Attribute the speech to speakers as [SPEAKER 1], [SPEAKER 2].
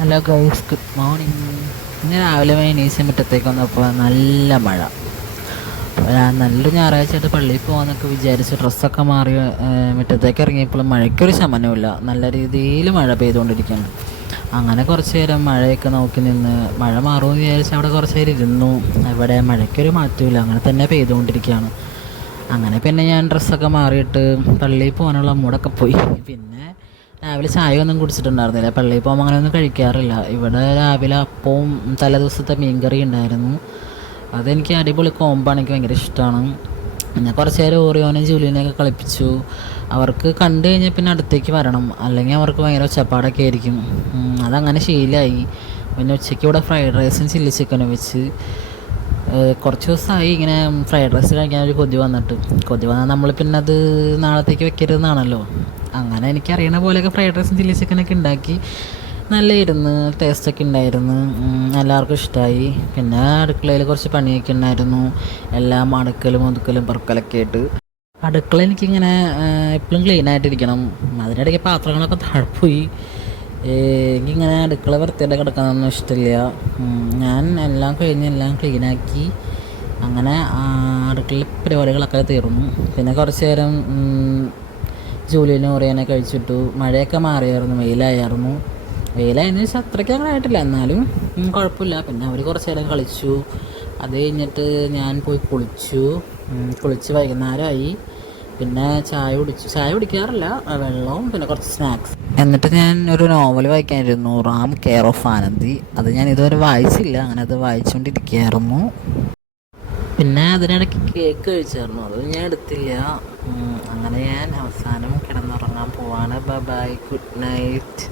[SPEAKER 1] Hello guys good morning ഇന്ന് രാവിലെ എണീച്ച മുറ്റത്തേക്ക് വന്നപ്പോൾ നല്ല മഴ. നല്ലൊരു ഞായറാഴ്ചയായിട്ട് പള്ളിയിൽ പോകാമെന്നൊക്കെ വിചാരിച്ച് ഡ്രസ്സൊക്കെ മാറി മുറ്റത്തേക്ക് ഇറങ്ങിയപ്പോൾ മഴയ്ക്കൊരു ശമനമില്ല നല്ല രീതിയിൽ മഴ പെയ്തുകൊണ്ടിരിക്കുകയാണ്. അങ്ങനെ കുറച്ച് നേരം മഴയൊക്കെ നോക്കി നിന്ന് മഴ മാറുമെന്ന് വിചാരിച്ച് അവിടെ കുറച്ച് നേരം ഇരുന്നു. അവിടെ മഴയ്ക്കൊരു മാറ്റമില്ല അങ്ങനെ തന്നെ പെയ്തുകൊണ്ടിരിക്കുകയാണ്. അങ്ങനെ പിന്നെ ഞാൻ ഡ്രസ്സൊക്കെ മാറിയിട്ട് പള്ളിയിൽ പോകാനുള്ള മൂടൊക്കെ പോയി. പിന്നെ രാവിലെ ചായ ഒന്നും കുടിച്ചിട്ടുണ്ടായിരുന്നില്ല. പള്ളിയിൽ പോകുമ്പോൾ അങ്ങനെ ഒന്നും കഴിക്കാറില്ല. ഇവിടെ രാവിലെ അപ്പവും തലേദിവസത്തെ മീൻകറി ഉണ്ടായിരുന്നു. അതെനിക്ക് അടിപൊളി കോമ്പാണ് എനിക്ക് ഭയങ്കര ഇഷ്ടമാണ് പിന്നെ കുറച്ച് നേരം ഓറിയോനെ ജൂലിയനെയൊക്കെ കളിപ്പിച്ചു. അവർക്ക് കണ്ടു കഴിഞ്ഞാൽ പിന്നെ അടുത്തേക്ക് വരണം. അല്ലെങ്കിൽ അവർക്ക് ഭയങ്കര ഒച്ചപ്പാടൊക്കെ ആയിരിക്കും. അതങ്ങനെ ശീലമായി പിന്നെ ഉച്ചയ്ക്ക് ഇവിടെ ഫ്രൈഡ് റൈസും ചില്ലി ചിക്കനും വെച്ച് കുറച്ച് ദിവസമായി ഇങ്ങനെ ഫ്രൈഡ് റൈസ് കഴിക്കാൻ ഒരു കൊതി വന്നിട്ട്. കൊതി വന്നാൽ നമ്മൾ പിന്നെ അത് നാളത്തേക്ക് വെക്കരുതെന്നാണല്ലോ. അങ്ങനെ എനിക്ക് അറിയണ പോലെയൊക്കെ ഫ്രൈഡ് റൈസും ചില്ലി ചിക്കനൊക്കെ ഉണ്ടാക്കി. നല്ല ഇരുന്ന് ടേസ്റ്റൊക്കെ ഉണ്ടായിരുന്നു. എല്ലാവർക്കും ഇഷ്ടമായി പിന്നെ അടുക്കളയിൽ കുറച്ച് പണിയൊക്കെ ഉണ്ടായിരുന്നു. എല്ലാം അടുക്കലും ഒതുക്കലും പെറുക്കലൊക്കെ ആയിട്ട്. അടുക്കള എനിക്കിങ്ങനെ എപ്പോഴും ക്ലീൻ ആയിട്ടിരിക്കണം. അതിനിടയ്ക്ക് പാത്രങ്ങളൊക്കെ താഴ്പോയി എനിക്കിങ്ങനെ അടുക്കള വൃത്തിയായിട്ട് കിടക്കാനൊന്നും ഇഷ്ടമില്ല. ഞാൻ എല്ലാം കഴിഞ്ഞ് എല്ലാം ക്ലീനാക്കി അങ്ങനെ അടുക്കളയിൽ പരിപാടികളൊക്കെ തീർന്നു. പിന്നെ കുറച്ച് നേരം ജൂലിയനും ഓറിയാനെ കഴിച്ചിട്ടു. മഴയൊക്കെ മാറിയായിരുന്നു. വെയിലായിരുന്നു. വെയിലായെന്ന് വെച്ചാൽ അത്രയ്ക്ക് അങ്ങനെ ആയിട്ടില്ല. എന്നാലും കുഴപ്പമില്ല. പിന്നെ അവർ കുറച്ച് നേരം കളിച്ചു. അത് കഴിഞ്ഞിട്ട് ഞാൻ പോയി കുളിച്ചു. കുളിച്ച് വൈകുന്നേരമായി. പിന്നെ ചായ കുടിച്ചു. ചായ കുടിക്കാറില്ല. വെള്ളവും പിന്നെ കുറച്ച് സ്നാക്സ്. എന്നിട്ട് ഞാൻ ഒരു novel വായിക്കാനിരുന്നു. Ram care of Anandi. അത് ഞാൻ ഇതുവരെ വായിച്ചില്ല. അങ്ങനെ അത് വായിച്ചുകൊണ്ടിരിക്കുകയായിരുന്നു. പിന്നെ അതിനിടയ്ക്ക് കേക്ക് കഴിച്ചായിരുന്നു. അത് ഞാൻ എടുത്തില്ല. അങ്ങനെ ഞാൻ അവസാനം കിടന്നുറങ്ങാൻ പോവാണ്. Bye good night